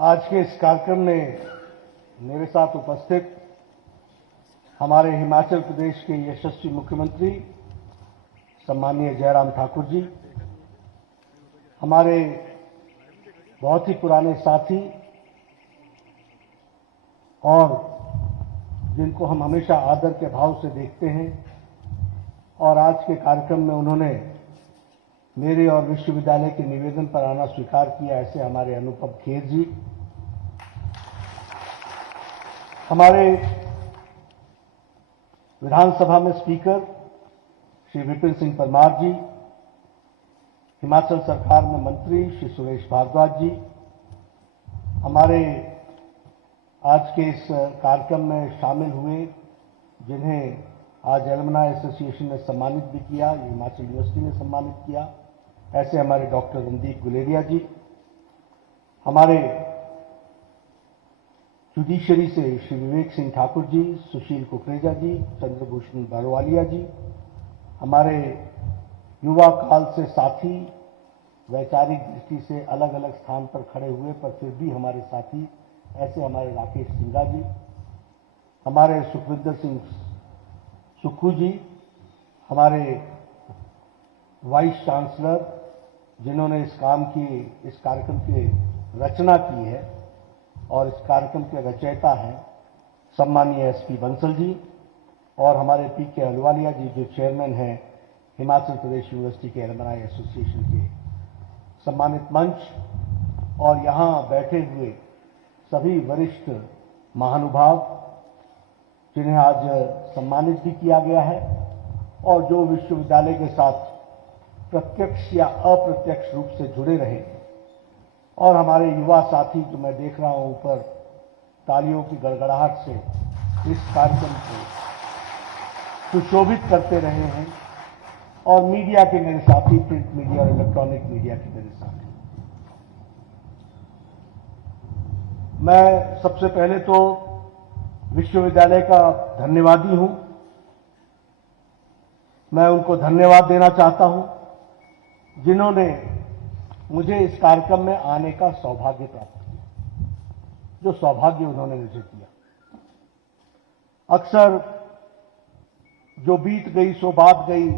आज के इस कार्यक्रम में मेरे साथ उपस्थित हमारे हिमाचल प्रदेश के यशस्वी मुख्यमंत्री सम्माननीय जयराम ठाकुर जी, हमारे बहुत ही पुराने साथी और जिनको हम हमेशा आदर के भाव से देखते हैं और आज के कार्यक्रम में उन्होंने मेरे और विश्वविद्यालय के निवेदन पर आना स्वीकार किया, ऐसे हमारे अनुपम खेर जी, हमारे विधानसभा में स्पीकर श्री विपिन सिंह परमार जी, हिमाचल सरकार में मंत्री श्री सुरेश भारद्वाज जी, हमारे आज के इस कार्यक्रम में शामिल हुए जिन्हें आज एलुमनाई एसोसिएशन ने सम्मानित भी किया, हिमाचल यूनिवर्सिटी ने सम्मानित किया, ऐसे हमारे डॉक्टर रणदीप गुलेरिया जी, हमारे जुडिशरी से श्री विवेक सिंह ठाकुर जी, सुशील कुकरेजा जी, चंद्रभूषण बरवालिया जी, हमारे युवा काल से साथी, वैचारिक दृष्टि से अलग अलग स्थान पर खड़े हुए पर फिर भी हमारे साथी, ऐसे हमारे राकेश सिंघा जी, हमारे सुखविंदर सिंह सुक्खू जी, हमारे वाइस चांसलर जिन्होंने इस कार्यक्रम की रचना की है और इस कार्यक्रम के रचयिता हैं सम्माननीय एसपी बंसल जी, और हमारे पीके अहलुवालिया जी जो चेयरमैन हैं हिमाचल प्रदेश यूनिवर्सिटी के एलुमनाई एसोसिएशन के सम्मानित मंच, और यहाँ बैठे हुए सभी वरिष्ठ महानुभाव जिन्हें आज सम्मानित भी किया गया है और जो विश्वविद्यालय के साथ प्रत्यक्ष या अप्रत्यक्ष रूप से जुड़े रहे, और हमारे युवा साथी जो मैं देख रहा हूं ऊपर तालियों की गड़गड़ाहट से इस कार्यक्रम को सुशोभित करते रहे हैं, और मीडिया के मेरे साथी, प्रिंट मीडिया और इलेक्ट्रॉनिक मीडिया के मेरे साथी। मैं सबसे पहले तो विश्वविद्यालय का धन्यवादी हूं। मैं उनको धन्यवाद देना चाहता हूं जिन्होंने मुझे इस कार्यक्रम में आने का सौभाग्य प्राप्त किया, जो सौभाग्य उन्होंने मुझे दिया। अक्सर जो बीत गई सो बात गई,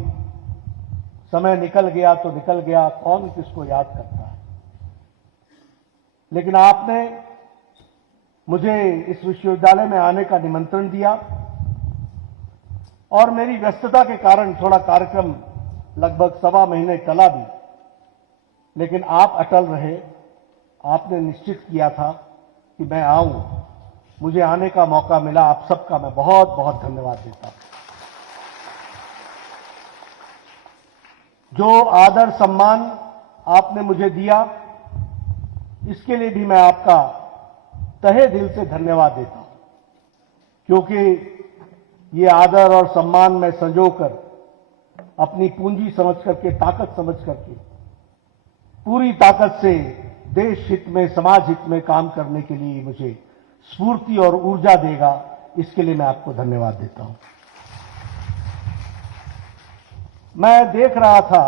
समय निकल गया तो निकल गया, कौन किसको याद करता है। लेकिन आपने मुझे इस विश्वविद्यालय में आने का निमंत्रण दिया और मेरी व्यस्तता के कारण थोड़ा कार्यक्रम लगभग 1.25 महीने चला भी, लेकिन आप अटल रहे। आपने निश्चित किया था कि मैं आऊं, मुझे आने का मौका मिला। आप सबका मैं बहुत बहुत धन्यवाद देता हूं। जो आदर सम्मान आपने मुझे दिया, इसके लिए भी मैं आपका तहे दिल से धन्यवाद देता हूं, क्योंकि ये आदर और सम्मान मैं संजोकर अपनी पूंजी समझ करके, ताकत समझ करके, पूरी ताकत से देश हित में, समाज हित में काम करने के लिए मुझे स्फूर्ति और ऊर्जा देगा। इसके लिए मैं आपको धन्यवाद देता हूं। मैं देख रहा था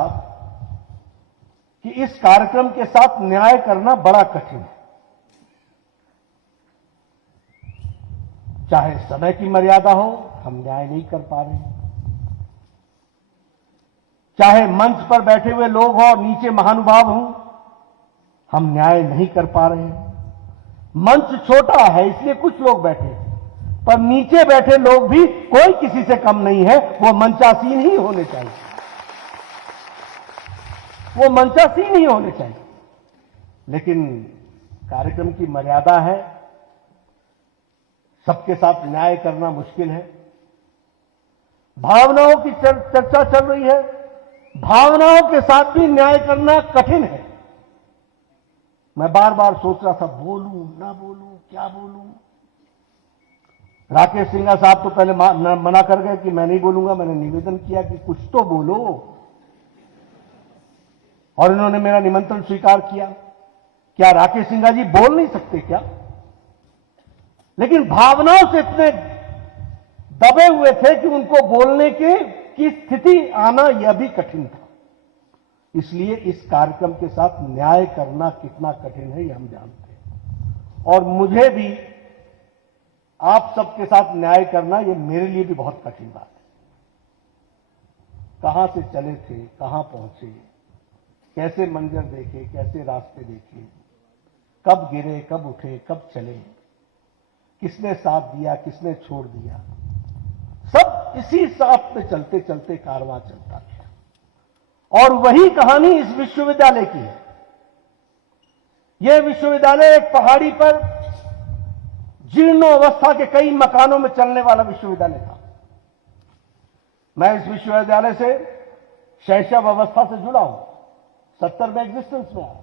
कि इस कार्यक्रम के साथ न्याय करना बड़ा कठिन है। चाहे समय की मर्यादा हो, हम न्याय नहीं कर पा रहे हैं। चाहे मंच पर बैठे हुए लोग हों और नीचे महानुभाव हों, हम न्याय नहीं कर पा रहे हैं। मंच छोटा है इसलिए कुछ लोग बैठे हैं, पर नीचे बैठे लोग भी कोई किसी से कम नहीं है। वो मंचासीन ही होने चाहिए, वो मंचासीन ही होने चाहिए। लेकिन कार्यक्रम की मर्यादा है, सबके साथ न्याय करना मुश्किल है। भावनाओं की चर्चा चल रही है, भावनाओं के साथ भी न्याय करना कठिन है। मैं बार बार सोच रहा था, बोलूं ना बोलूं, क्या बोलूं। राकेश सिंघा साहब तो पहले मना कर गए कि मैं नहीं बोलूंगा। मैंने निवेदन किया कि कुछ तो बोलो, और इन्होंने मेरा निमंत्रण स्वीकार किया। क्या राकेश सिंघा जी बोल नहीं सकते क्या? लेकिन भावनाओं से इतने दबे हुए थे कि उनको बोलने की स्थिति आना यह भी कठिन था। इसलिए इस कार्यक्रम के साथ न्याय करना कितना कठिन है, यह हम जानते हैं। और मुझे भी आप सबके साथ न्याय करना ये मेरे लिए भी बहुत कठिन बात है। कहां से चले थे, कहां पहुंचे, कैसे मंजर देखे, कैसे रास्ते देखे, कब गिरे, कब उठे, कब चले, किसने साथ दिया, किसने छोड़ दिया, सब इसी साथ पे चलते चलते कारवां चलता गया। और वही कहानी इस विश्वविद्यालय की है। यह विश्वविद्यालय एक पहाड़ी पर जीर्ण अवस्था के कई मकानों में चलने वाला विश्वविद्यालय था। मैं इस विश्वविद्यालय से शैशव अवस्था से जुड़ा हूं। 70 में एग्जिस्टेंस में आया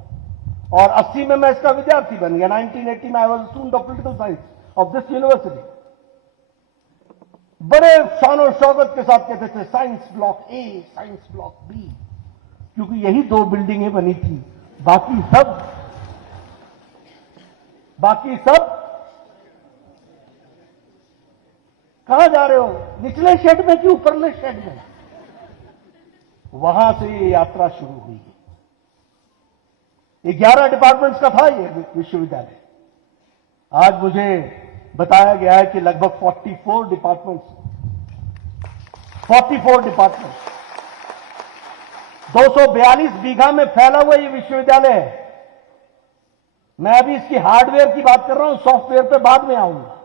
और 80 में मैं इसका विद्यार्थी बन गया। 1980 में I was student of political science of this university. बड़े शान और शौकत के साथ कहते थे science block A, science block B, क्योंकि यही 2 बिल्डिंगें बनी थी। बाकी सब कहां जा रहे हो, निचले शेड में कि ऊपरले शेड में? वहां से ये यात्रा शुरू हुई। 11 डिपार्टमेंट्स का था ये विश्वविद्यालय। आज मुझे बताया गया है कि लगभग 44 डिपार्टमेंट्स 242 बीघा में फैला हुआ ये विश्वविद्यालय है। मैं अभी इसकी हार्डवेयर की बात कर रहा हूं, सॉफ्टवेयर पे बाद में आऊंगा।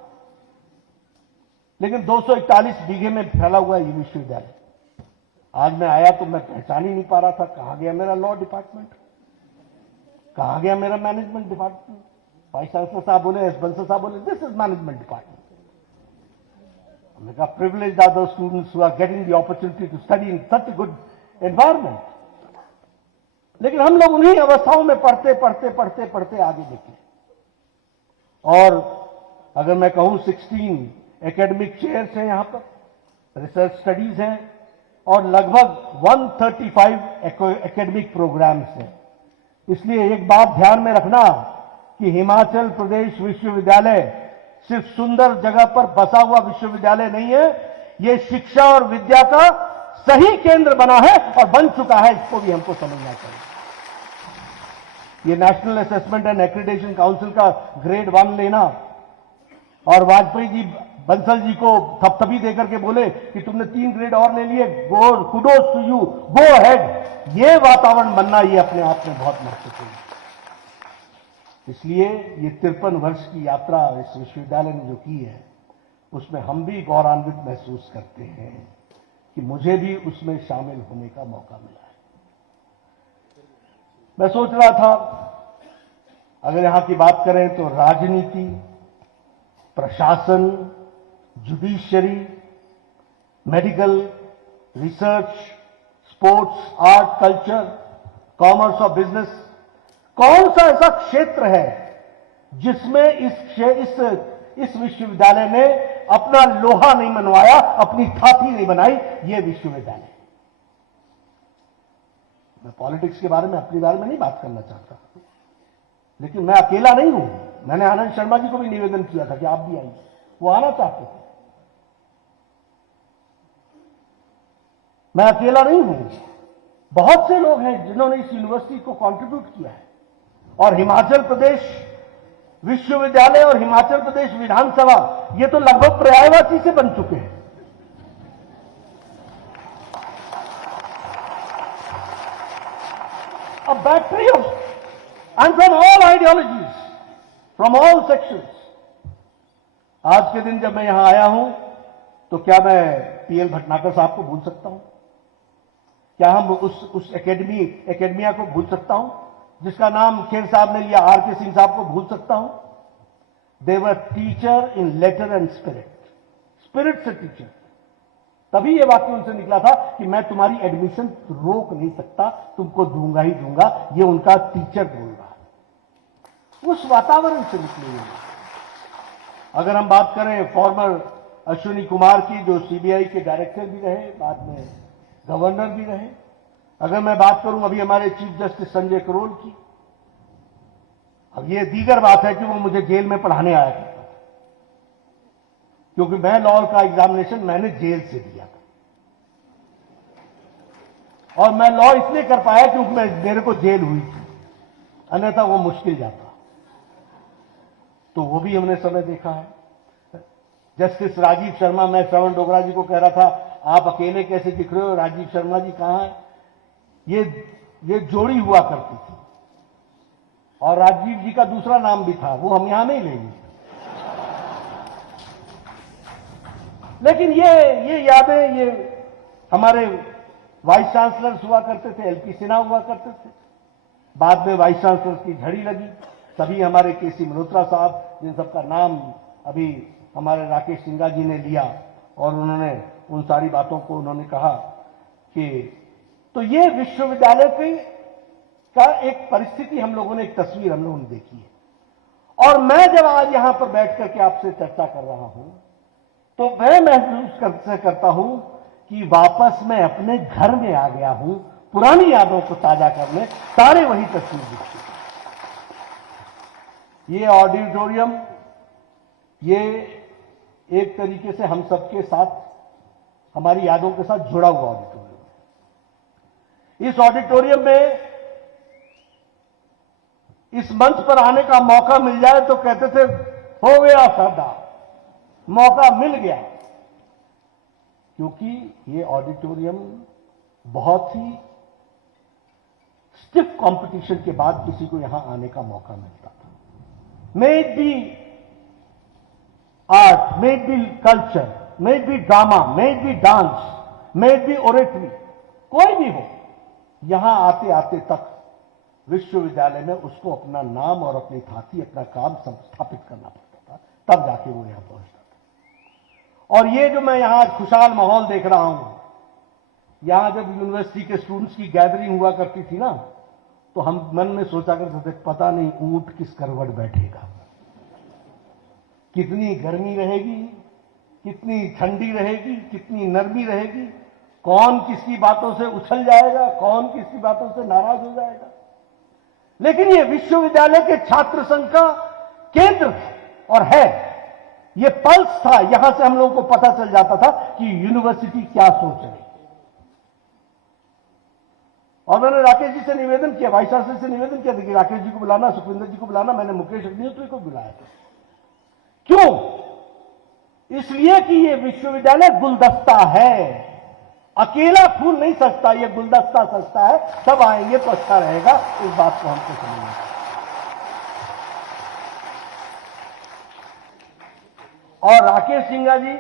लेकिन 241 बीघे में फैला हुआ ये विश्वविद्यालय। आज मैं आया तो मैं पहचान ही नहीं पा रहा था, कहां गया मेरा लॉ डिपार्टमेंट, कहां गया मेरा मैनेजमेंट डिपार्टमेंट। वाइस चांसलर साहब बोले, एस बंसल साहब बोले, दिस इज मैनेजमेंट डिपार्टमेंट। हमने कहा privileged are those students who are getting the opportunity to study in such good environment. लेकिन हम लोग उन्हीं अवस्थाओं में पढ़ते आगे निकले। और अगर मैं कहूं 16 एकेडमिक चेयर्स हैं यहां पर, रिसर्च स्टडीज हैं और लगभग 135 एकेडमिक प्रोग्राम्स हैं। इसलिए एक बात ध्यान में रखना कि हिमाचल प्रदेश विश्वविद्यालय सिर्फ सुंदर जगह पर बसा हुआ विश्वविद्यालय नहीं है, यह शिक्षा और विद्या का सही केंद्र बना है और बन चुका है। इसको भी हमको समझना चाहिए। ये national assessment and accreditation council का ग्रेड 1 लेना और वाजपेयी जी बंसल जी को थपथपी देकर के बोले कि तुमने 3 ग्रेड और ले लिए, go kudos to you, go ahead, ये वातावरण बनना ये अपने आप में बहुत महत्वपूर्ण है। इसलिए ये 53 वर्ष की यात्रा इस विश्वविद्यालय ने जो की है, उसमें हम भी गौरवान्वित महसूस करते हैं कि मुझे भी उसमें शामिल होने का मौका मिला है। मैं सोच रहा था, अगर यहां की बात करें तो राजनीति, प्रशासन, judiciary, medical, research, sports, art, culture, commerce और बिजनेस, कौन सा ऐसा क्षेत्र है जिसमें इस विश्वविद्यालय ने अपना लोहा नहीं मनवाया, अपनी थापी नहीं बनाई? ये विश्वविद्यालय। मैं पॉलिटिक्स के बारे में, अपने बारे में नहीं बात करना चाहता, लेकिन मैं अकेला नहीं हूं। मैंने आनंद शर्मा जी को भी निवेदन किया था कि आप भी आइए, वो आना चाहते थे। मैं अकेला नहीं हूं, बहुत से लोग हैं जिन्होंने इस यूनिवर्सिटी को कंट्रीब्यूट किया है। और हिमाचल प्रदेश विश्वविद्यालय और हिमाचल प्रदेश विधानसभा, ये तो लगभग पर्यायवाची से बन चुके हैं। A battery of, and from all ideologies, from all sections. आज के दिन जब मैं यहां आया हूं तो क्या मैं पीएल भटनागर साहब को भूल सकता हूं? क्या हम उस एकेडमिया को भूल सकता हूं जिसका नाम खेर साहब ने लिया? आर के सिंह साहब को भूल सकता हूं? They were teacher in letter and spirit, spirit से टीचर। तभी ये वाक्य उनसे निकला था कि मैं तुम्हारी एडमिशन रोक नहीं सकता, तुमको दूंगा ही दूंगा। ये उनका टीचर बोल रहा है, उस वातावरण से निकले हुए। अगर हम बात करें फॉर्मर अश्विनी कुमार की, जो सीबीआई के डायरेक्टर भी रहे, बाद में गवर्नर भी रहे। अगर मैं बात करूं अभी हमारे चीफ जस्टिस संजय करोल की, अब ये दीगर बात है कि वो मुझे जेल में पढ़ाने आया करता था, क्योंकि मैं लॉ का एग्जामिनेशन मैंने जेल से दिया था। और मैं लॉ इसलिए कर पाया क्योंकि मेरे को जेल हुई थी, अन्यथा वो मुश्किल जाता। तो वो भी हमने समय देखा है। जस्टिस राजीव शर्मा, मैं श्रवण डोगरा जी को कह रहा था, आप अकेले कैसे दिख रहे हो, राजीव शर्मा जी कहां है? ये जोड़ी हुआ करती थी, और राजीव जी का दूसरा नाम भी था, वो हम यहां नहीं लेंगे। लेकिन ये यादें, ये हमारे वाइस चांसलर्स हुआ करते थे, एलपी सिन्हा हुआ करते थे, बाद में वाइस चांसलर की झड़ी लगी, तभी हमारे केसी मल्होत्रा साहब, जिन सबका नाम अभी हमारे राकेश सिंघा जी ने लिया, और उन्होंने उन सारी बातों को उन्होंने कहा कि तो ये विश्वविद्यालय की का एक परिस्थिति हम लोगों ने, एक तस्वीर हम लोगों ने देखी है। और मैं जब आज यहां पर बैठ करके आपसे चर्चा कर रहा हूं, तो मैं महसूस करता हूं कि वापस मैं अपने घर में आ गया हूं, पुरानी यादों को ताजा करने, सारे वही तस्वीर दिखती। ये ऑडिटोरियम, ये एक तरीके से हम सबके साथ, हमारी यादों के साथ जुड़ा हुआ ऑडिटोरियम। इस ऑडिटोरियम में इस मंच पर आने का मौका मिल जाए तो कहते थे हो गया सौदा, मौका मिल गया, क्योंकि ये ऑडिटोरियम बहुत ही स्टिफ कंपटीशन के बाद किसी को यहां आने का मौका मिलता था। May it be art, may it be culture, may it be drama, may it be dance, may it be oratory, कोई भी हो, यहां आते आते तक विश्वविद्यालय में उसको अपना नाम और अपनी थाती, अपना काम स्थापित करना पड़ता था, तब जाके वो यहां पहुंचता था। और ये जो मैं यहां खुशहाल माहौल देख रहा हूं, यहां जब यूनिवर्सिटी के स्टूडेंट्स की गैदरिंग हुआ करती थी ना, तो हम मन में सोचा करते थे, पता नहीं ऊंट किस करवट बैठेगा, कितनी गर्मी रहेगी, कितनी ठंडी रहेगी, कितनी नरमी रहेगी, कौन किसकी बातों से उछल जाएगा, कौन किसकी बातों से नाराज हो जाएगा। लेकिन ये विश्वविद्यालय के छात्र संघ का केंद्र था और है, ये पल्स था, यहां से हम लोगों को पता चल जाता था कि यूनिवर्सिटी क्या सोच रही। और मैंने राकेश जी से निवेदन किया, वाइस चांसलर से निवेदन किया था कि राकेश जी को बुलाना, सुखविंदर जी को बुलाना, मैंने मुकेश अग्निहोत्री को बुलाया था। क्यों? इसलिए कि ये विश्वविद्यालय गुलदस्ता है, अकेला फूल नहीं सजता, ये गुलदस्ता सजता है, सब आएंगे तो अच्छा रहेगा, इस बात को हमको समझना। और राकेश सिंघा जी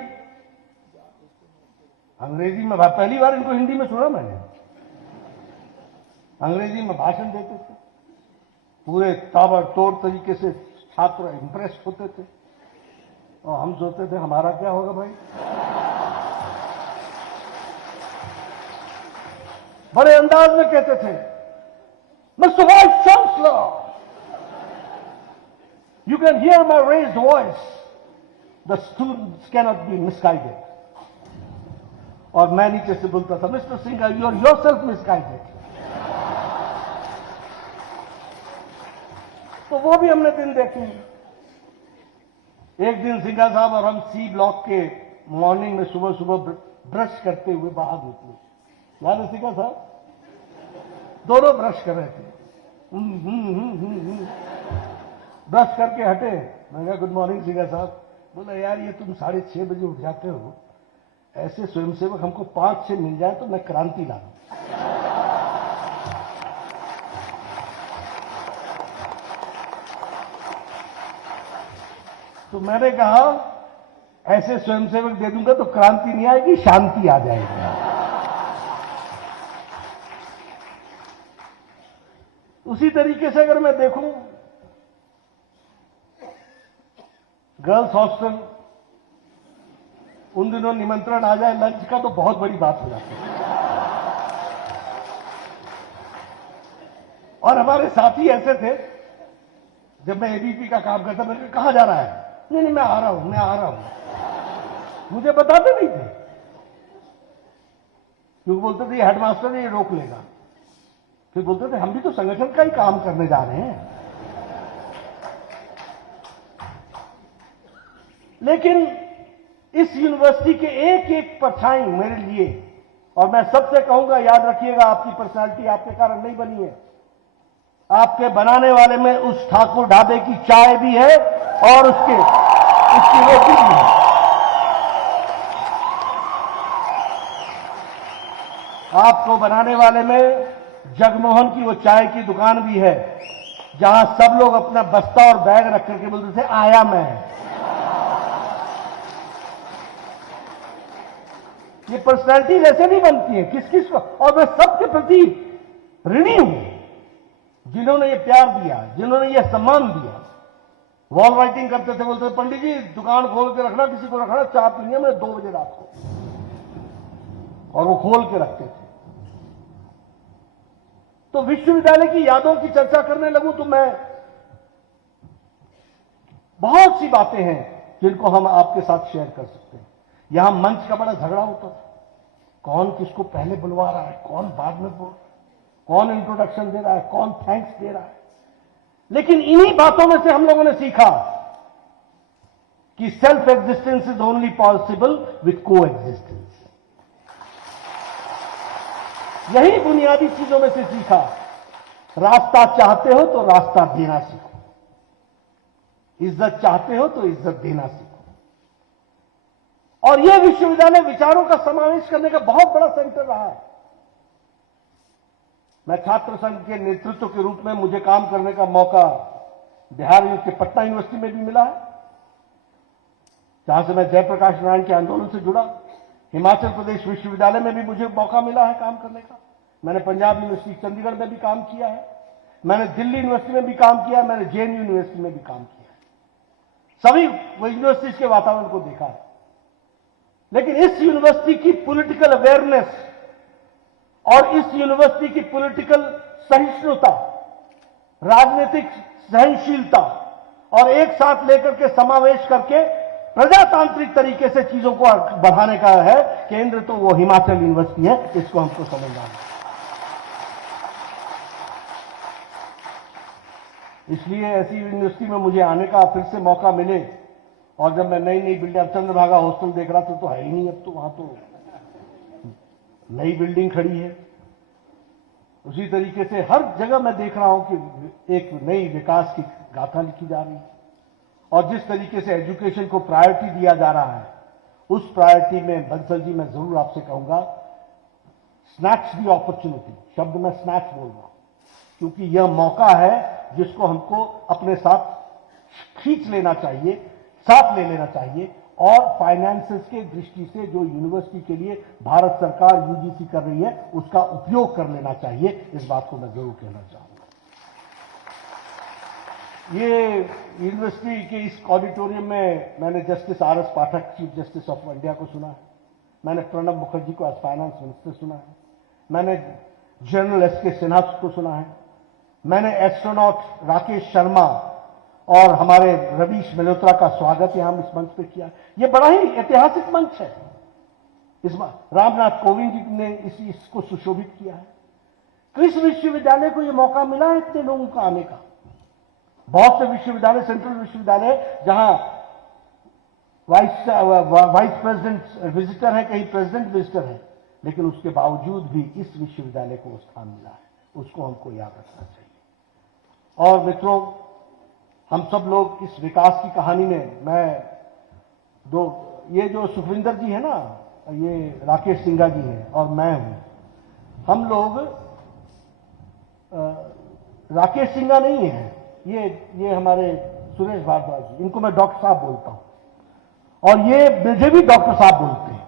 अंग्रेजी में, पहली बार इनको हिंदी में सुना मैंने, अंग्रेजी में भाषण देते थे, पूरे ताबड़तोड़ तरीके से छात्र इंप्रेस होते थे, और हम सोचते थे हमारा क्या होगा भाई। बड़े अंदाज में कहते थे, mister vice chancellor, you can hear my raised voice, the students cannot be misguided. और मैं नीचे से बोलता था, mister Singha, you are yourself misguided. तो वो भी हमने दिन देखे। एक दिन सिंघा साहब और हम सी ब्लॉक के मॉर्निंग में सुबह सुबह ब्रश करते हुए बाहर निकले, याद है सिंघा साहब? दोनों ब्रश कर रहे थे, ब्रश करके हटे, मैं कहा गुड मॉर्निंग सिंघा साहब। बोला यार ये तुम 6:30 बजे उठ जाते हो, ऐसे स्वयंसेवक हमको 5-6 मिल जाए तो मैं क्रांति ला दूं। तो मैंने कहा ऐसे स्वयंसेवक दे दूंगा तो क्रांति नहीं आएगी, शांति आ जाएगी। उसी तरीके से अगर मैं देखूं, गर्ल्स हॉस्टल, उन दिनों निमंत्रण आ जाए लंच का तो बहुत बड़ी बात हो जाती है। और हमारे साथी ऐसे थे, जब मैं एबीपी का काम करता, मैंने कहा जा रहा है, नहीं मैं आ रहा हूं, मैं आ रहा हूं, मुझे बताते नहीं थे, क्योंकि बोलते थे हेडमास्टर ने ये रोक लेगा। फिर बोलते थे हम भी तो संगठन का ही काम करने जा रहे हैं। लेकिन इस यूनिवर्सिटी के एक एक परछाई मेरे लिए, और मैं सबसे कहूंगा याद रखिएगा, आपकी पर्सनालिटी आपके कारण नहीं बनी है, आपके बनाने वाले में उस ठाकुर ढाबे की चाय भी है, और उसकी रोटी भी है। आपको बनाने वाले में जगमोहन की वो चाय की दुकान भी है, जहां सब लोग अपना बस्ता और बैग रख करके बोलते थे आया मैं। ये पर्सनैलिटी ऐसे नहीं बनती है किस किस को, और मैं सबके प्रति ऋणी हूं जिन्होंने ये प्यार दिया, जिन्होंने ये सम्मान दिया। वॉल राइटिंग करते थे, बोलते थे पंडित जी दुकान खोल के रखना, किसी को रखना, चाय पीनी है मैंने 2 बजे रात को, और वो खोल के रखते थे। तो विश्वविद्यालय की यादों की चर्चा करने लगूं तो मैं बहुत सी बातें हैं जिनको हम आपके साथ शेयर कर सकते हैं। यहां मंच का बड़ा झगड़ा होता था, कौन किसको पहले बुलवा रहा है, कौन बाद में बोल रहा है, कौन इंट्रोडक्शन दे रहा है, कौन थैंक्स दे रहा है। लेकिन इन्हीं बातों में से हम लोगों ने सीखा कि self existence is only possible with को एग्जिस्टेंस। यही बुनियादी चीजों में से सीखा। रास्ता चाहते हो तो रास्ता देना सीखो, इज्जत चाहते हो तो इज्जत देना सीखो। और यह विश्वविद्यालय विचारों का समावेश करने का बहुत बड़ा सेंटर रहा है। मैं छात्र संघ के नेतृत्व के रूप में मुझे काम करने का मौका बिहार के पटना यूनिवर्सिटी में भी मिला है, जहां से मैं जयप्रकाश नारायण के आंदोलन से जुड़ा। हिमाचल प्रदेश विश्वविद्यालय में भी मुझे मौका मिला है काम करने का। मैंने पंजाब यूनिवर्सिटी चंडीगढ़ में भी काम किया है, मैंने दिल्ली यूनिवर्सिटी में भी काम किया, मैंने जेएनयू यूनिवर्सिटी में भी काम किया है। सभी यूनिवर्सिटीज के वातावरण को देखा है। लेकिन इस यूनिवर्सिटी की पॉलिटिकल अवेयरनेस और इस यूनिवर्सिटी की पॉलिटिकल सहिष्णुता, राजनीतिक सहनशीलता और एक साथ लेकर के समावेश करके प्रजातांत्रिक तरीके से चीजों को बढ़ाने का है केंद्र, तो वो हिमाचल यूनिवर्सिटी है। इसको हमको समझना है। इसलिए ऐसी यूनिवर्सिटी में मुझे आने का फिर से मौका मिले, और जब मैं नई नई बिल्डिंग, चंद्रभागा हॉस्टल देख रहा था तो है ही नहीं, अब तो वहां तो नई बिल्डिंग खड़ी है। उसी तरीके से हर जगह मैं देख रहा हूं कि एक नई विकास की गाथा लिखी जा रही है, और जिस तरीके से एजुकेशन को प्रायोरिटी दिया जा रहा है, उस प्रायोरिटी में बंसल जी मैं जरूर आपसे कहूंगा, स्नैच दी अपॉर्चुनिटी, शब्द में स्नैच बोल रहा हूं, क्योंकि यह मौका है जिसको हमको अपने साथ खींच लेना चाहिए, साथ ले लेना चाहिए। और फाइनेंसेस के दृष्टि से जो यूनिवर्सिटी के लिए भारत सरकार यूजीसी कर रही है, उसका उपयोग कर लेना चाहिए। इस बात को मैं जरूर कहना चाहूंगा। ये यूनिवर्सिटी के इस ऑडिटोरियम में मैंने justice RS. Pathak, chief justice of India को सुना है, मैंने प्रणब मुखर्जी को एज फाइनेंस मिनिस्टर सुना है, मैंने जनरल एस.के. सिन्हा को सुना है, मैंने एस्ट्रोनॉट राकेश शर्मा और हमारे रवीश मल्होत्रा का स्वागत यहां इस मंच पे किया। यह बड़ा ही ऐतिहासिक मंच है। इस रामनाथ कोविंद जी ने इसको सुशोभित किया है। किस विश्वविद्यालय को यह मौका मिला है इतने लोगों का आने का? बहुत से विश्वविद्यालय, सेंट्रल विश्वविद्यालय, जहां वाइस प्रेसिडेंट विजिटर है, कहीं प्रेसिडेंट विजिटर है, लेकिन उसके बावजूद भी इस विश्वविद्यालय को स्थान मिला है। उसको हमको याद रखना चाहिए। और मित्रों, हम सब लोग इस विकास की कहानी में, ये जो सुखविंदर जी है ना, ये राकेश सिंघा जी हैं और मैं हूं, हम लोग राकेश सिंघा नहीं है, ये हमारे सुरेश भारद्वाज जी, इनको मैं डॉक्टर साहब बोलता हूं, और ये मुझे भी डॉक्टर साहब बोलते हैं।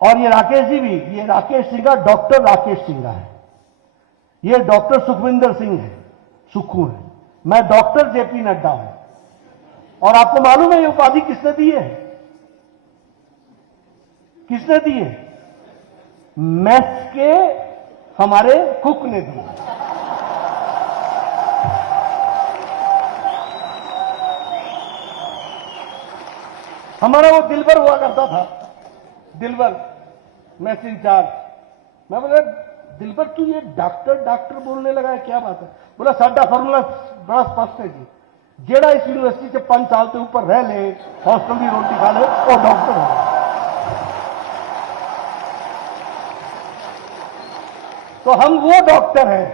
और ये राकेश जी भी, ये राकेश सिंघा डॉक्टर राकेश सिंघा है, ये डॉक्टर सुखविंदर सिंह है, सुक्खू है, मैं डॉक्टर जेपी नड्डा हूं। और आपको मालूम है ये उपाधि किसने दी है? किसने दी है? मेस के हमारे कुक ने दी। हमारा वो दिलबर हुआ करता था, दिलबर मेस इंचार्ज। मैं बोला दिलबर तू ये डॉक्टर डॉक्टर बोलने लगा है, क्या बात है? बोला साडा फॉर्मूला बड़ा स्पष्ट है जी, जेड़ा इस यूनिवर्सिटी से 5 साल के ऊपर रह ले, हॉस्टल की रोटी खा ले, वो डॉक्टर हो। तो हम वो डॉक्टर हैं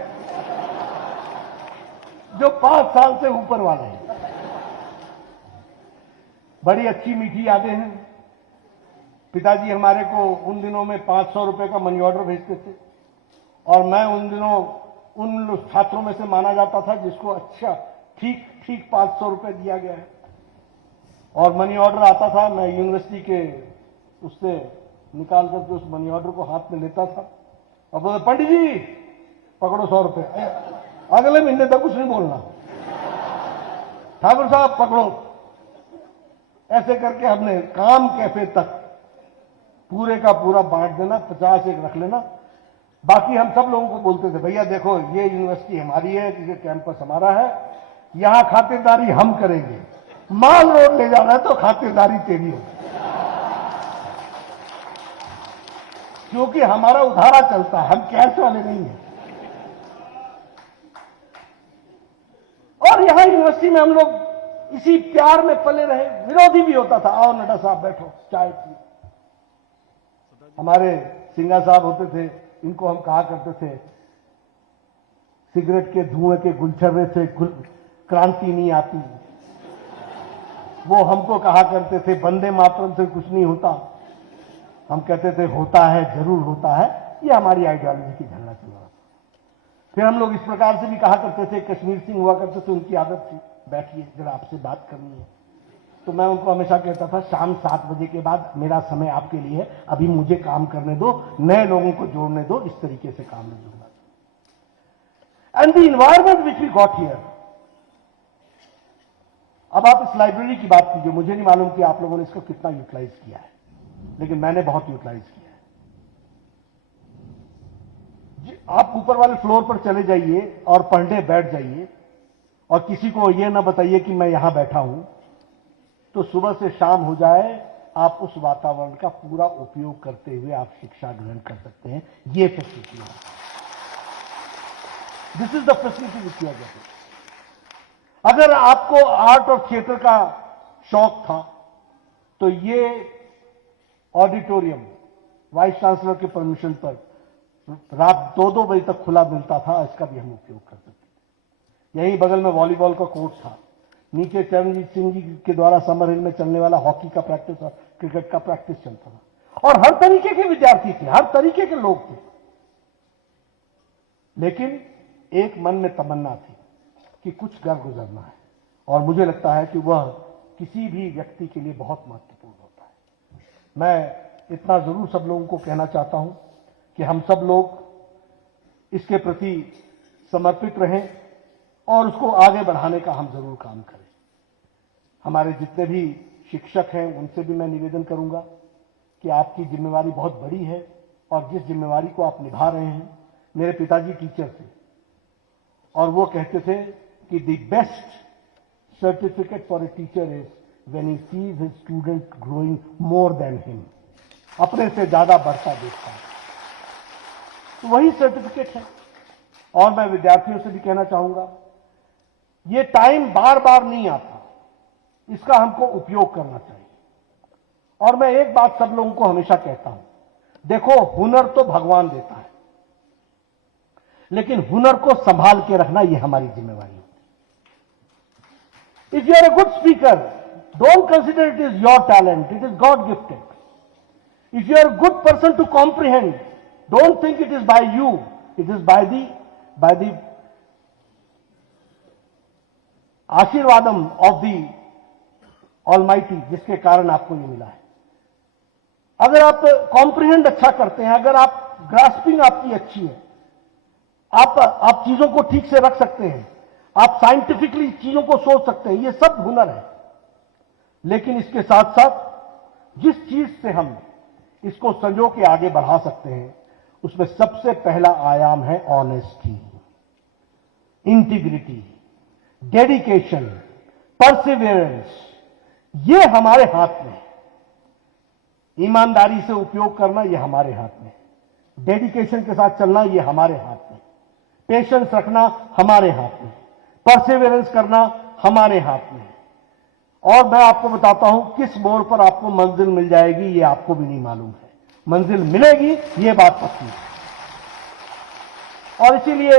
जो 5 साल से ऊपर वाले हैं। बड़ी अच्छी मीठी यादें हैं। पिताजी हमारे को उन दिनों में 500 रुपए का मनी ऑर्डर भेजते थे और मैं उन दिनों उन छात्रों में से माना जाता था जिसको अच्छा ठीक ठीक 500 रुपए दिया गया है। और मनी ऑर्डर आता था, मैं यूनिवर्सिटी के उससे निकाल करके उस मनी ऑर्डर को हाथ में लेता था और बोलता, पंडित जी पकड़ो 100 रुपए, अगले महीने तक कुछ नहीं बोलना, ठाकुर साहब पकड़ो। ऐसे करके हमने काम कैफे तक पूरे का पूरा बांट देना, 50 एक रख लेना, बाकी हम सब लोगों को बोलते थे, भैया देखो ये यूनिवर्सिटी हमारी है, ये कैंपस हमारा है, यहां खातिरदारी हम करेंगे, माल रोड ले जाना है तो खातिरदारी तेरी हो, क्योंकि हमारा उधारा चलता है, हम कैश वाले नहीं हैं। और यहां यूनिवर्सिटी में हम लोग इसी प्यार में पले रहे। विरोधी भी होता था, आओ नड्डा साहब बैठो चाय पिए। हमारे सिंघा साहब होते थे, इनको हम कहा करते थे सिगरेट के धुएं के गुलछर्रे से क्रांति नहीं आती। वो हमको कहा करते थे वंदे मातरम से कुछ नहीं होता, हम कहते थे होता है, जरूर होता है। ये हमारी आइडियोलॉजी की झगड़ा चल रहा था। फिर हम लोग इस प्रकार से भी कहा करते थे, कश्मीर सिंह हुआ करते थे, उनकी आदत थी, बैठिए जरा आपसे बात करनी है। तो मैं उनको हमेशा कहता था शाम 7 बजे के बाद मेरा समय आपके लिए है, अभी मुझे काम करने दो, नए लोगों को जोड़ने दो, इस तरीके से काम नहीं जुड़ना। And the environment which we got here. अब आप इस लाइब्रेरी की बात कीजिए, मुझे नहीं मालूम कि आप लोगों ने इसको कितना यूटिलाइज किया है, लेकिन मैंने बहुत यूटिलाइज किया है। आप ऊपर वाले फ्लोर पर चले जाइए और पढ़ने बैठ जाइए और किसी को यह ना बताइए कि मैं यहां बैठा हूं, तो सुबह से शाम हो जाए आप उस वातावरण का पूरा उपयोग करते हुए आप शिक्षा ग्रहण कर सकते हैं। ये फैसिलिटी है, this is the facility which you are getting. अगर आपको आर्ट और थिएटर का शौक था तो ये ऑडिटोरियम वाइस चांसलर के परमिशन पर रात 2-2 बजे तक खुला मिलता था, इसका भी हम उपयोग कर सकते थे। यहीं बगल में वॉलीबॉल का कोर्ट था, नीचे चरणजीत सिंह जी के द्वारा समर हिल में चलने वाला हॉकी का प्रैक्टिस और क्रिकेट का प्रैक्टिस चलता था। और हर तरीके के विद्यार्थी थे, हर तरीके के लोग थे, लेकिन एक मन में तमन्ना थी कि कुछ कर गुजरना है। और मुझे लगता है कि वह किसी भी व्यक्ति के लिए बहुत महत्वपूर्ण होता है। मैं इतना जरूर सब लोगों को कहना चाहता हूं कि हम सब लोग इसके प्रति समर्पित रहें और उसको आगे बढ़ाने का हम जरूर काम करें। हमारे जितने भी शिक्षक हैं उनसे भी मैं निवेदन करूंगा कि आपकी जिम्मेवारी बहुत बड़ी है और जिस जिम्मेवारी को आप निभा रहे हैं, मेरे पिताजी टीचर थे और वो कहते थे कि the best certificate for a teacher is when he sees his student growing more than him. अपने से ज्यादा बढ़ता देखता है, तो वही सर्टिफिकेट है। और मैं विद्यार्थियों से भी कहना चाहूंगा, ये टाइम बार बार नहीं आता, इसका हमको उपयोग करना चाहिए। और मैं एक बात सब लोगों को हमेशा कहता हूं, देखो हुनर तो भगवान देता है, लेकिन हुनर को संभाल के रखना यह हमारी जिम्मेवारी है। If you are a good speaker, don't consider it is your talent, it is God gifted. If you are a good person to comprehend, don't think it is by you, it is by the आशीर्वादम of the Almighty, जिसके कारण आपको ये मिला है। अगर आप comprehend अच्छा करते हैं, अगर आप ग्रास्पिंग आपकी अच्छी है, आप चीजों को ठीक से रख सकते हैं, आप साइंटिफिकली चीजों को सोच सकते हैं, ये सब हुनर है। लेकिन इसके साथ साथ जिस चीज से हम इसको संजो के आगे बढ़ा सकते हैं, उसमें सबसे पहला आयाम है ऑनेस्टी, इंटीग्रिटी, डेडिकेशन, परसिवियरेंस। ये हमारे हाथ में है। ईमानदारी से उपयोग करना ये हमारे हाथ में, डेडिकेशन के साथ चलना ये हमारे हाथ में, पेशेंस रखना हमारे हाथ में, परसिवियरेंस करना हमारे हाथ में। और मैं आपको बताता हूं, किस मोड़ पर आपको मंजिल मिल जाएगी ये आपको भी नहीं मालूम है। मंजिल मिलेगी, ये बात पक्की है। और इसीलिए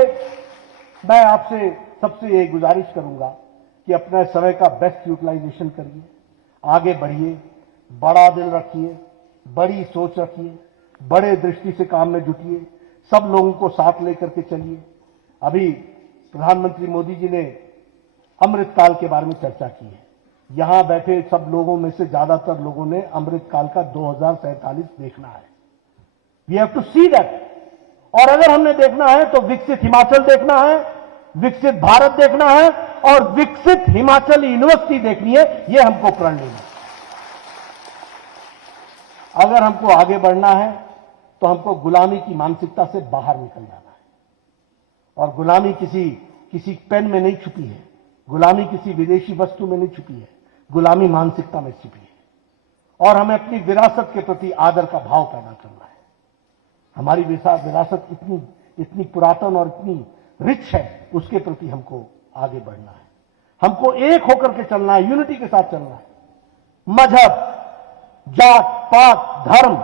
मैं आपसे सबसे ये गुजारिश करूंगा कि अपने समय का बेस्ट यूटिलाइजेशन करिए, आगे बढ़िए, बड़ा दिल रखिए, बड़ी सोच रखिए, बड़े दृष्टि से काम में जुटिए, सब लोगों को साथ लेकर के चलिए। अभी प्रधानमंत्री मोदी जी ने अमृतकाल के बारे में चर्चा की है। यहां बैठे सब लोगों में से ज्यादातर लोगों ने अमृतकाल का 2047 देखना है। We have to see that. और अगर हमने देखना है तो विकसित हिमाचल देखना है, विकसित भारत देखना है और विकसित हिमाचल यूनिवर्सिटी देखनी है। यह हमको प्रण लेना है। अगर हमको आगे बढ़ना है तो हमको गुलामी की मानसिकता से बाहर निकल जाना है। और गुलामी किसी पेन में नहीं छुपी है, गुलामी किसी विदेशी वस्तु में नहीं छुपी है, गुलामी मानसिकता में छुपी है। और हमें अपनी विरासत के प्रति आदर का भाव पैदा करना है। हमारी विरासत इतनी पुरातन और इतनी रिच है, उसके प्रति हमको आगे बढ़ना है। हमको एक होकर के चलना है, यूनिटी के साथ चलना है। मजहब, जात पात, धर्म,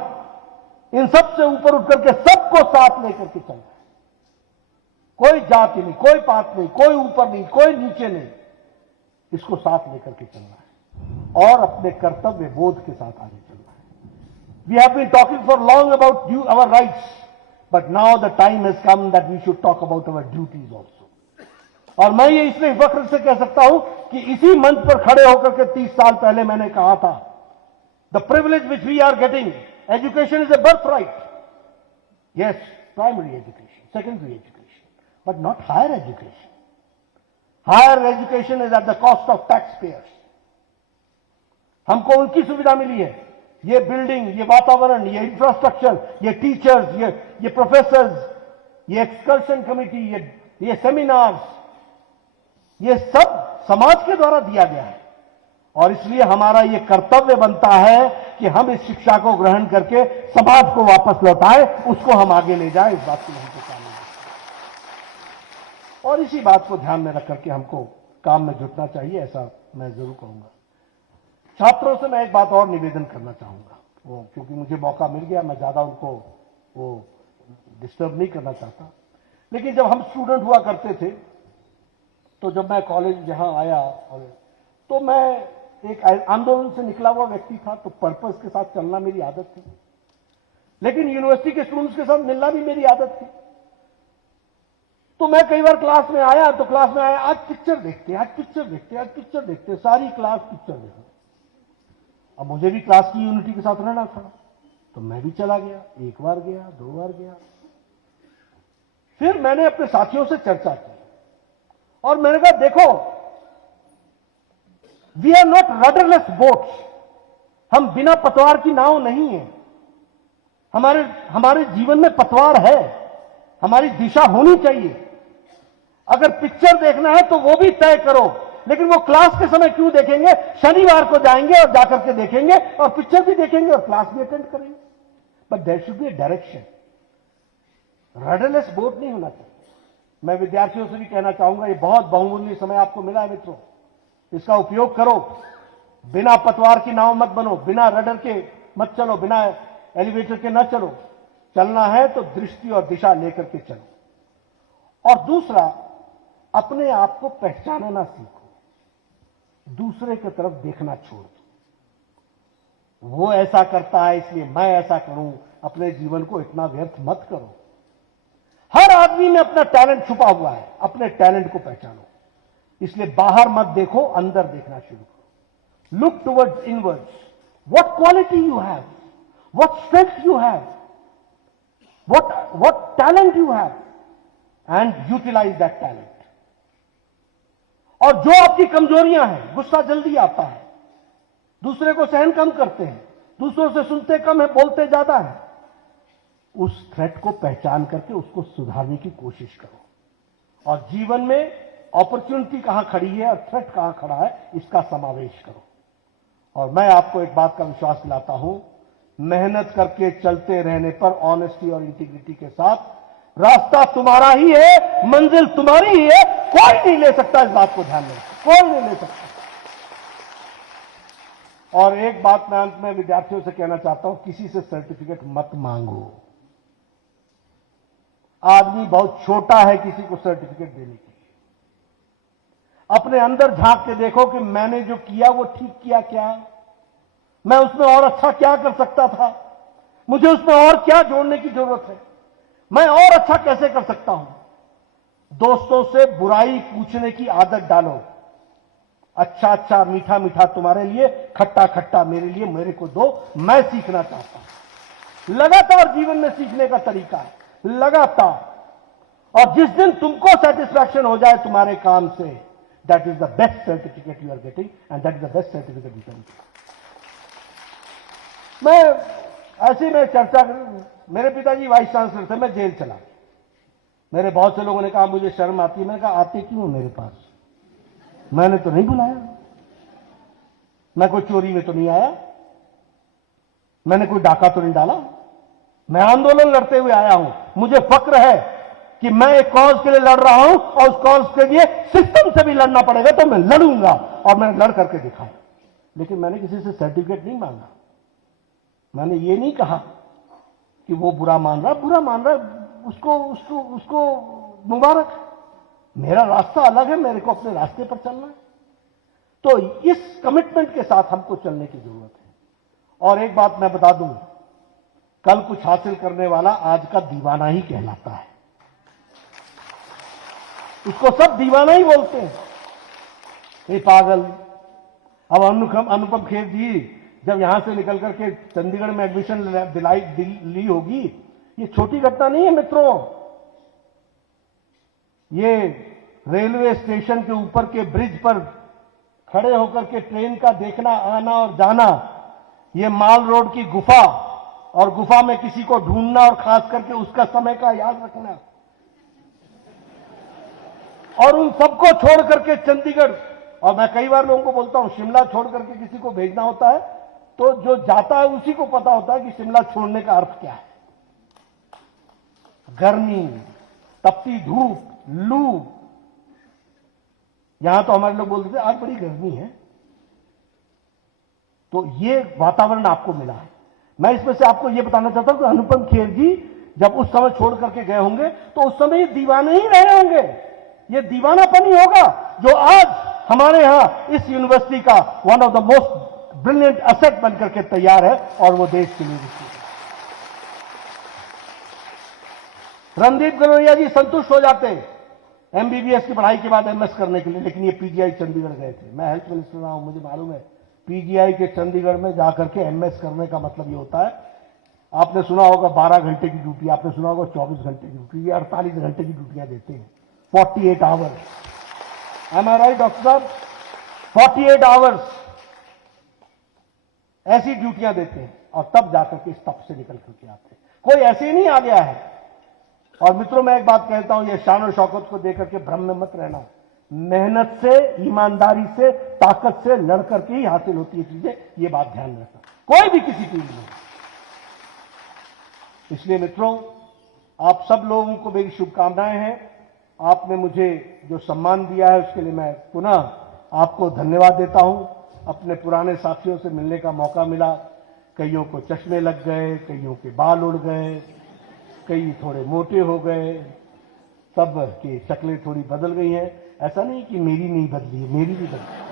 इन सब से ऊपर उठ करके सबको साथ लेकर के चलना है। कोई जाति नहीं, कोई पात नहीं, कोई ऊपर नहीं, कोई नीचे नहीं, इसको साथ लेकर के चलना है और अपने कर्तव्य बोध के साथ आगे चलना है। We have been talking for long about our rights, but now the time has come that we should talk about our duties also. और मैं ये इसलिए फख्र से कह सकता हूं कि इसी मंच पर खड़े होकर के 30 साल पहले मैंने कहा था, the privilege which we are getting, education is a birth right. Yes, primary education, secondary education, but not higher education. Higher education is at the cost of taxpayers. हमको उनकी सुविधा मिली है, ये बिल्डिंग, ये वातावरण, ये इंफ्रास्ट्रक्चर, ये टीचर्स, ये प्रोफेसर्स, ये एक्सकर्शन कमिटी, ये सेमिनार्स, ये सब समाज के द्वारा दिया गया है। और इसलिए हमारा ये कर्तव्य बनता है कि हम इस शिक्षा को ग्रहण करके समाज को वापस लौटाएं, उसको हम आगे ले जाएं। इस बात की हमको काम है और इसी बात को ध्यान में रख करके हमको काम में जुटना चाहिए, ऐसा मैं जरूर कहूंगा। छात्रों से मैं एक बात और निवेदन करना चाहूंगा, वो क्योंकि मुझे मौका मिल गया, मैं ज्यादा उनको वो डिस्टर्ब नहीं करना चाहता। लेकिन जब हम स्टूडेंट हुआ करते थे, तो जब मैं कॉलेज यहां आया तो मैं एक आंदोलन से निकला हुआ व्यक्ति था, तो पर्पस के साथ चलना मेरी आदत थी। लेकिन यूनिवर्सिटी के स्टूडेंट्स के साथ मिलना भी मेरी आदत थी। तो मैं कई बार क्लास में आया तो क्लास में आया, आज पिक्चर देखते हैं, आज पिक्चर देखते हैं, आज पिक्चर देखते हैं, सारी क्लास पिक्चर देखो। अब मुझे भी क्लास की यूनिटी के साथ रहना था, तो मैं भी चला गया। एक बार गया, 2 बार गया। फिर मैंने अपने साथियों से चर्चा की और मैंने कहा, देखो, we are not rudderless boats. हम बिना पतवार की नाव नहीं है। हमारे जीवन में पतवार है, हमारी दिशा होनी चाहिए। अगर पिक्चर देखना है तो वो भी तय करो, लेकिन वो क्लास के समय क्यों देखेंगे? शनिवार को जाएंगे और जाकर के देखेंगे और पिक्चर भी देखेंगे और क्लास भी अटेंड करेंगे। But there should be a direction. Rudderless boat नहीं होना चाहिए। मैं विद्यार्थियों से भी कहना चाहूंगा, ये बहुत बहुमूल्य समय आपको मिला है मित्रों, इसका उपयोग करो। बिना पतवार की नाव मत बनो, बिना रडर के मत चलो, बिना एलिवेटर के न चलो। चलना है तो दृष्टि और दिशा लेकर के चलो। और दूसरा, अपने आप को पहचानना सीखो, दूसरे की तरफ देखना छोड़ दो। वो ऐसा करता है इसलिए मैं ऐसा करूं, अपने जीवन को इतना व्यर्थ मत करो। हर आदमी में अपना टैलेंट छुपा हुआ है, अपने टैलेंट को पहचानो। इसलिए बाहर मत देखो, अंदर देखना शुरू करो। Look towards inwards, what quality you have, what strength you have, what talent you have, and utilize that talent. और जो आपकी कमजोरियां हैं, गुस्सा जल्दी आता है, दूसरे को सहन कम करते हैं, दूसरों से सुनते कम है, बोलते ज्यादा है, उस थ्रेट को पहचान करके उसको सुधारने की कोशिश करो। और जीवन में अपॉर्चुनिटी कहां खड़ी है और थ्रेट कहां खड़ा है, इसका समावेश करो। और मैं आपको एक बात का विश्वास दिलाता हूं, मेहनत करके चलते रहने पर, ऑनेस्टी और इंटीग्रिटी के साथ, रास्ता तुम्हारा ही है, मंजिल तुम्हारी ही है, कोई नहीं ले सकता। इस बात को ध्यान में, कोई नहीं ले सकता। और एक बात मैं अंत में विद्यार्थियों से कहना चाहता हूं, किसी से सर्टिफिकेट मत मांगो। आदमी बहुत छोटा है किसी को सर्टिफिकेट देने के लिए। अपने अंदर झांक के देखो कि मैंने जो किया वो ठीक किया क्या, मैं उसमें और अच्छा क्या कर सकता था, मुझे उसमें और क्या जोड़ने की जरूरत है, मैं और अच्छा कैसे कर सकता हूं। दोस्तों से बुराई पूछने की आदत डालो। अच्छा अच्छा, मीठा मीठा तुम्हारे लिए, खट्टा खट्टा मेरे लिए, मेरे को दो, मैं सीखना चाहता हूं। लगातार जीवन में सीखने का तरीका है, लगातार। और जिस दिन तुमको सेटिस्फैक्शन हो जाए तुम्हारे काम से, that is the best certificate you are getting and that is the best certificate you can get. मैं ऐसी में चर्चा, मेरे पिताजी वाइस चांसलर थे, मैं जेल चला। मेरे बहुत से लोगों ने कहा मुझे शर्म आती है। मैंने कहा आते क्यों हो मेरे पास, मैंने तो नहीं बुलाया, मैं कोई चोरी में तो नहीं आया, मैंने कोई डाका तो नहीं डाला, मैं आंदोलन लड़ते हुए आया हूं। मुझे फक्र है कि मैं एक कॉज के लिए लड़ रहा हूं और उस कॉज के लिए सिस्टम से भी लड़ना पड़ेगा तो मैं लड़ूंगा और मैंने लड़ करके दिखाया। लेकिन मैंने किसी से सर्टिफिकेट नहीं मांगा। मैंने ये नहीं कहा कि वो बुरा मान रहा उसको उसको उसको मुबारक। मेरा रास्ता अलग है, मेरे को अपने रास्ते पर चलना है। तो इस कमिटमेंट के साथ हमको चलने की जरूरत है। और एक बात मैं बता दूं, कल कुछ हासिल करने वाला आज का दीवाना ही कहलाता है। उसको सब दीवाना ही बोलते हैं, ये पागल। अब अनुपम खेर जी जब यहां से निकल करके चंडीगढ़ में एडमिशन ली होगी, ये छोटी घटना नहीं है मित्रों। ये रेलवे स्टेशन के ऊपर के ब्रिज पर खड़े होकर के ट्रेन का देखना, आना और जाना, ये माल रोड की गुफा, और गुफा में किसी को ढूंढना और खास करके उसका समय का याद रखना, और उन सबको छोड़ करके चंडीगढ़, और मैं कई बार लोगों को बोलता हूं शिमला छोड़ करके किसी को भेजना होता है तो जो जाता है उसी को पता होता है कि शिमला छोड़ने का अर्थ क्या है। गर्मी, तपती धूप, लू, यहां तो हमारे लोग बोलते थे आज बड़ी गर्मी है। तो ये वातावरण आपको मिला है। मैं इसमें से आपको ये बताना चाहता हूं कि अनुपम खेर जी जब उस समय छोड़ करके गए होंगे तो उस समय ये दीवाने ही रहे होंगे। ये दीवानापन ही होगा जो आज हमारे यहां इस यूनिवर्सिटी का one of the most brilliant asset बनकर के तैयार है, और वो देश के लिए भी। रणदीप गुलेरिया जी संतुष्ट हो जाते एमबीबीएस की पढ़ाई के बाद एमएस करने के लिए, लेकिन ये पीजीआई चंडीगढ़ गए थे। मैं हेल्थ मिनिस्टर रहा हूं, मुझे मालूम है पीजीआई के चंडीगढ़ में जाकर के एमएस करने का मतलब ये होता है, आपने सुना होगा 12 घंटे की ड्यूटी, आपने सुना होगा 24 घंटे की ड्यूटी, ये 48 घंटे की ड्यूटियां देते हैं, 48 आवर्स। एम आई राइट डॉक्टर साहब? 48 आवर्स ऐसी ड्यूटियां देते हैं, और तब जाकर के इस तप से निकल करके आते हैं। कोई ऐसे ही नहीं आ गया है। और मित्रों मैं एक बात कहता हूं, ये शान और शौकत को देकर के भ्रम में मत रहना। मेहनत से, ईमानदारी से, ताकत से लड़ करके ही हासिल होती है चीजें, ये बात ध्यान रखना, कोई भी किसी चीज में। इसलिए मित्रों आप सब लोगों को मेरी शुभकामनाएं हैं। आपने मुझे जो सम्मान दिया है उसके लिए मैं पुनः आपको धन्यवाद देता हूं। अपने पुराने साथियों से मिलने का मौका मिला, कईयों को चश्मे लग गए, कईयों के बाल उड़ गए, कई थोड़े मोटे हो गए, सब की शक्लें थोड़ी बदल गई हैं। ऐसा नहीं कि मेरी नहीं बदली है, मेरी भी बदली।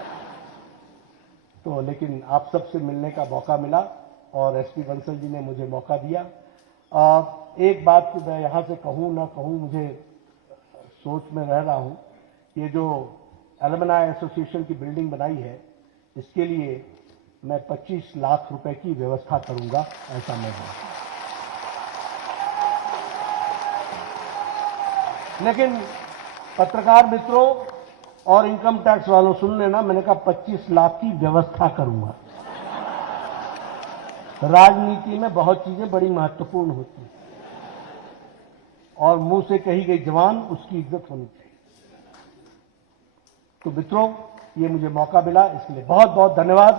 तो लेकिन आप सबसे मिलने का मौका मिला और एसपी बंसल जी ने मुझे मौका दिया। एक बात मैं यहां से कहूं ना कहूं, मुझे सोच में रह रहा हूं, ये जो एलुमनाई एसोसिएशन की बिल्डिंग बनाई है, इसके लिए मैं 25 लाख रुपए की व्यवस्था करूंगा, ऐसा मैं बोलूं। लेकिन पत्रकार मित्रों और इनकम टैक्स वालों सुन लेना, मैंने कहा 25 लाख की व्यवस्था करूंगा। राजनीति में बहुत चीजें बड़ी महत्वपूर्ण होती हैं, और मुंह से कही गई जबान उसकी इज्जत होनी चाहिए। तो मित्रों ये मुझे मौका मिला, इसके लिए बहुत बहुत धन्यवाद।